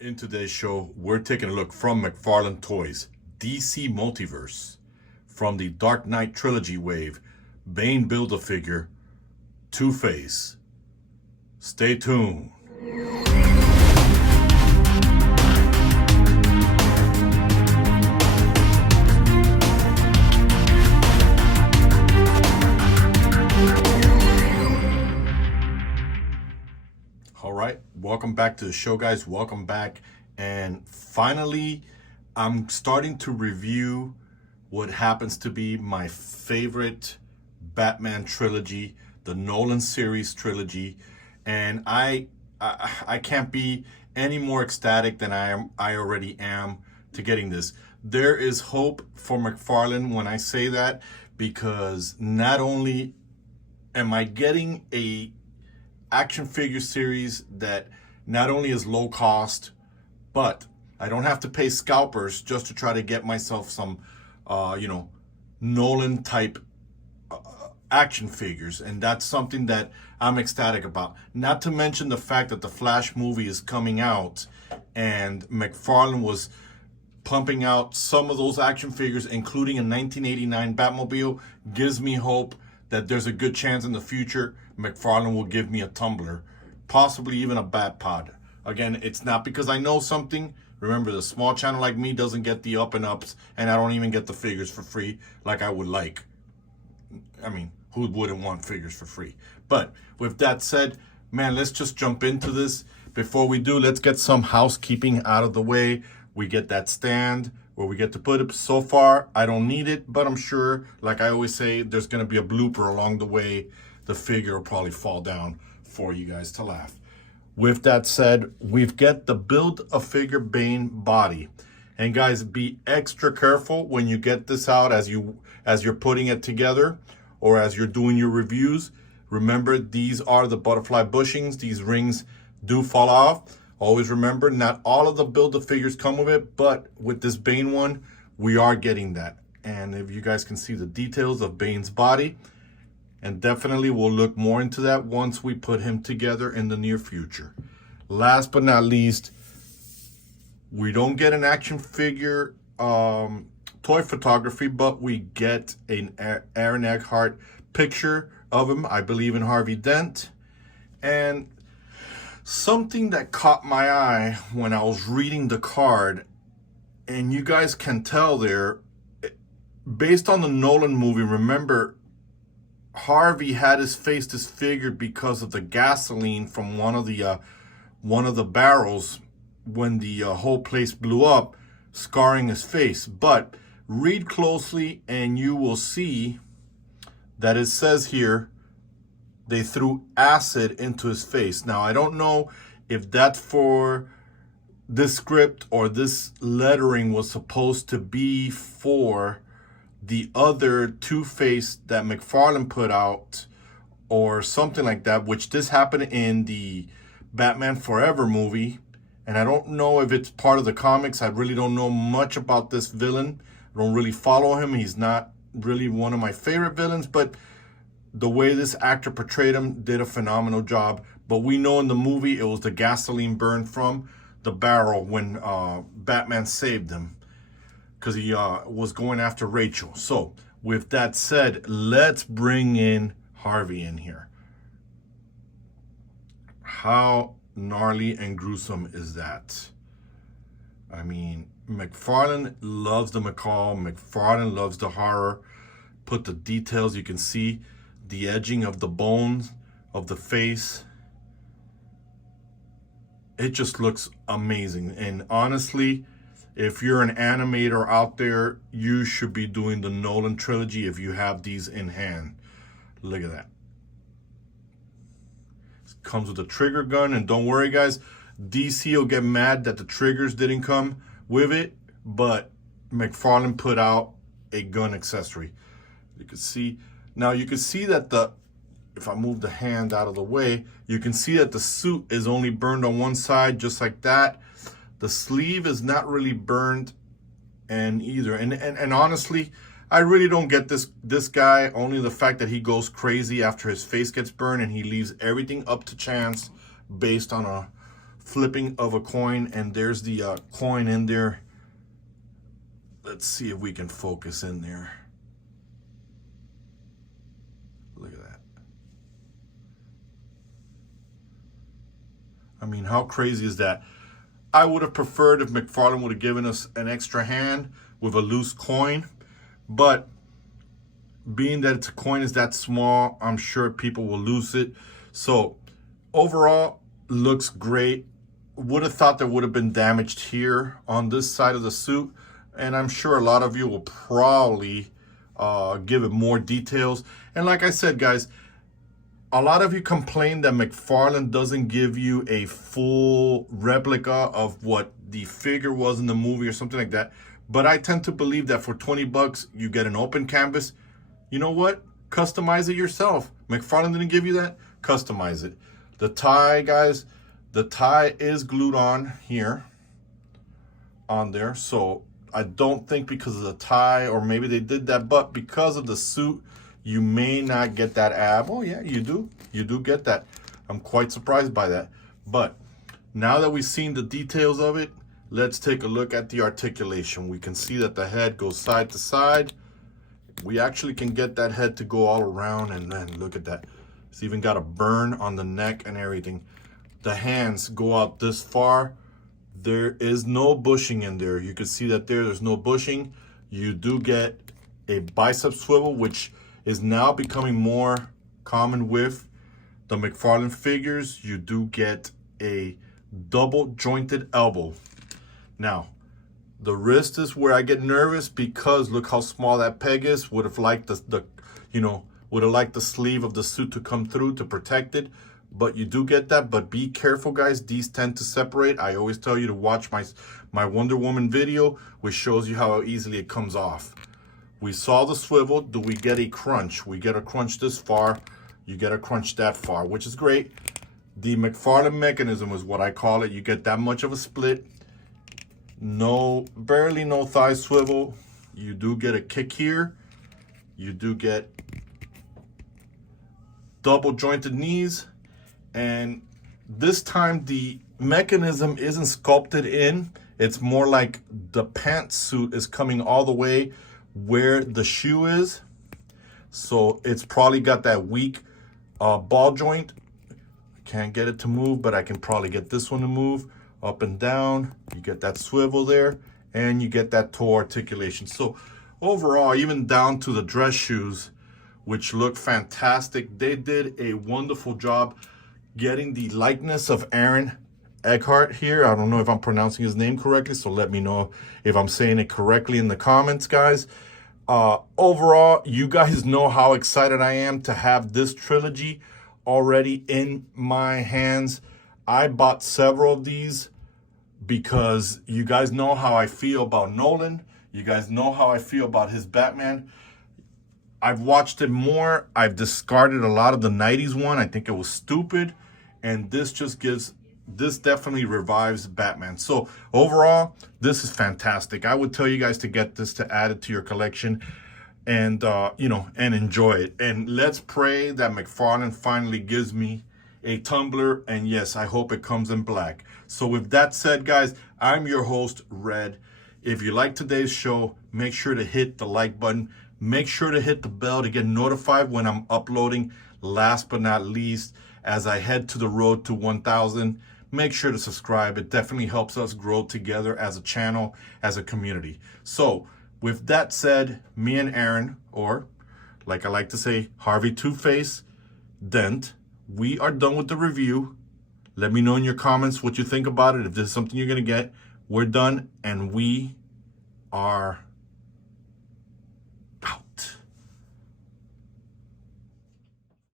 In today's show, we're taking a look from McFarlane Toys, DC Multiverse, from the Dark Knight Trilogy wave, Bane Build-A-Figure, Two-Face. Stay tuned. All right, welcome back to the show, guys. Welcome back. And finally, I'm starting to review what happens to be my favorite Batman trilogy, the Nolan series trilogy. And I can't be any more ecstatic than I already am to getting this. There is hope for McFarlane when I say that, because not only am I getting a action figure series that not only is low cost, but I don't have to pay scalpers just to try to get myself some, Nolan type action figures. And that's something that I'm ecstatic about. Not to mention the fact that the Flash movie is coming out and McFarlane was pumping out some of those action figures, including a 1989 Batmobile, gives me hope that there's a good chance in the future McFarlane will give me a tumbler, possibly even a Bat Pod. Again, it's not because I know something. Remember, the small channel like me doesn't get the up and ups, and I don't even get the figures for free like I would like. I mean, who wouldn't want figures for free? But with that said, man, let's just jump into this. Before we do, let's get some housekeeping out of the way. We get that stand where we get to put it. So far, I don't need it, but I'm sure, like I always say, there's going to be a blooper along the way. The figure will probably fall down for you guys to laugh. With that said, we've got the Build-A-Figure Bane body. And guys, be extra careful when you get this out as you're putting it together or as you're doing your reviews. Remember, these are the butterfly bushings. These rings do fall off. Always remember, not all of the Build-A-Figures come with it, but with this Bane one, we are getting that. And if you guys can see the details of Bane's body, and definitely we'll look more into that once we put him together in the near future. Last but not least, we don't get an action figure toy photography, but we get an Aaron Eckhart picture of him, I believe in Harvey Dent. And something that caught my eye when I was reading the card, and you guys can tell there, based on the Nolan movie, remember, Harvey had his face disfigured because of the gasoline from one of the barrels when the whole place blew up, scarring his face. But read closely and you will see that it says here they threw acid into his face. Now, I don't know if that's for this script or this lettering was supposed to be for the other Two-Face that McFarlane put out or something like that, which this happened in the Batman Forever movie. And I don't know if it's part of the comics. I really don't know much about this villain. I don't really follow him. He's not really one of my favorite villains, but the way this actor portrayed him did a phenomenal job. But we know in the movie it was the gasoline burn from the barrel when Batman saved him, because he was going after Rachel. So with that said, let's bring in Harvey in here. How gnarly and gruesome is that? I mean, McFarlane loves the macabre. McFarlane loves the horror. Put the details, you can see the edging of the bones of the face. It just looks amazing. And honestly, if you're an animator out there, you should be doing the Nolan trilogy if you have these in hand. Look at that. It comes with a trigger gun, and don't worry guys, DC will get mad that the triggers didn't come with it, but McFarlane put out a gun accessory. You can see, now you can see that if I move the hand out of the way, you can see that the suit is only burned on one side, just like that. The sleeve is not really burned and either. And honestly, I really don't get this guy, only the fact that he goes crazy after his face gets burned and he leaves everything up to chance based on a flipping of a coin, and there's the coin in there. Let's see if we can focus in there. Look at that. I mean, how crazy is that? I would have preferred if McFarlane would have given us an extra hand with a loose coin, but being that its coin is that small, I'm sure people will lose it. So overall, looks great. Would have thought there would have been damaged here on this side of the suit, and I'm sure a lot of you will probably give it more details. And like I said, guys, a lot of you complain that McFarlane doesn't give you a full replica of what the figure was in the movie or something like that. But I tend to believe that for 20 bucks, you get an open canvas. You know what? Customize it yourself. McFarlane didn't give you that? Customize it. The tie, guys, the tie is glued on here, on there. So I don't think because of the tie, or maybe they did that, but because of the suit, you may not get that ab. Oh yeah, you do. You do get that. I'm quite surprised by that. But now that we've seen the details of it, let's take a look at the articulation. We can see that the head goes side to side. We actually can get that head to go all around, and then look at that. It's even got a burn on the neck and everything. The hands go out this far. There is no bushing in there. You can see that there's no bushing. You do get a bicep swivel, which is now becoming more common with the McFarlane figures. You do get a double jointed elbow. Now, the wrist is where I get nervous because look how small that peg is. Would have liked would have liked the sleeve of the suit to come through to protect it. But you do get that, but be careful, guys. These tend to separate. I always tell you to watch my Wonder Woman video, which shows you how easily it comes off. We saw the swivel. Do we get a crunch? We get a crunch this far. You get a crunch that far, which is great. The McFarlane mechanism is what I call it. You get that much of a split. Barely no thigh swivel. You do get a kick here. You do get double jointed knees. And this time the mechanism isn't sculpted in. It's more like the pantsuit is coming all the way where the shoe is. So it's probably got that weak ball joint. Can't get it to move, but I can probably get this one to move up and down. You get that swivel there, and you get that toe articulation. So overall, even down to the dress shoes, which look fantastic, they did a wonderful job getting the likeness of Aaron Eckhart here. I don't know if I'm pronouncing his name correctly, so let me know if I'm saying it correctly in the comments, guys. Overall, you guys know how excited I am to have this trilogy already in my hands. I bought several of these because you guys know how I feel about Nolan. You guys know how I feel about his Batman. I've watched it more. I've discarded a lot of the 90s one. I think it was stupid. And this definitely revives Batman. So overall, this is fantastic. I would tell you guys to get this, to add it to your collection, and and enjoy it. And let's pray that McFarlane finally gives me a tumbler, and yes, I hope it comes in black. So with that said, guys, I'm your host, Red. If you like today's show, make sure to hit the like button. Make sure to hit the bell to get notified when I'm uploading. Last but not least, as I head to the road to 1,000, make sure to subscribe. It definitely helps us grow together as a channel, as a community. So with that said, me and Aaron, or like I like to say, Harvey Two-Face Dent, we are done with the review. Let me know in your comments what you think about it. If this is something you're going to get, we're done, and we are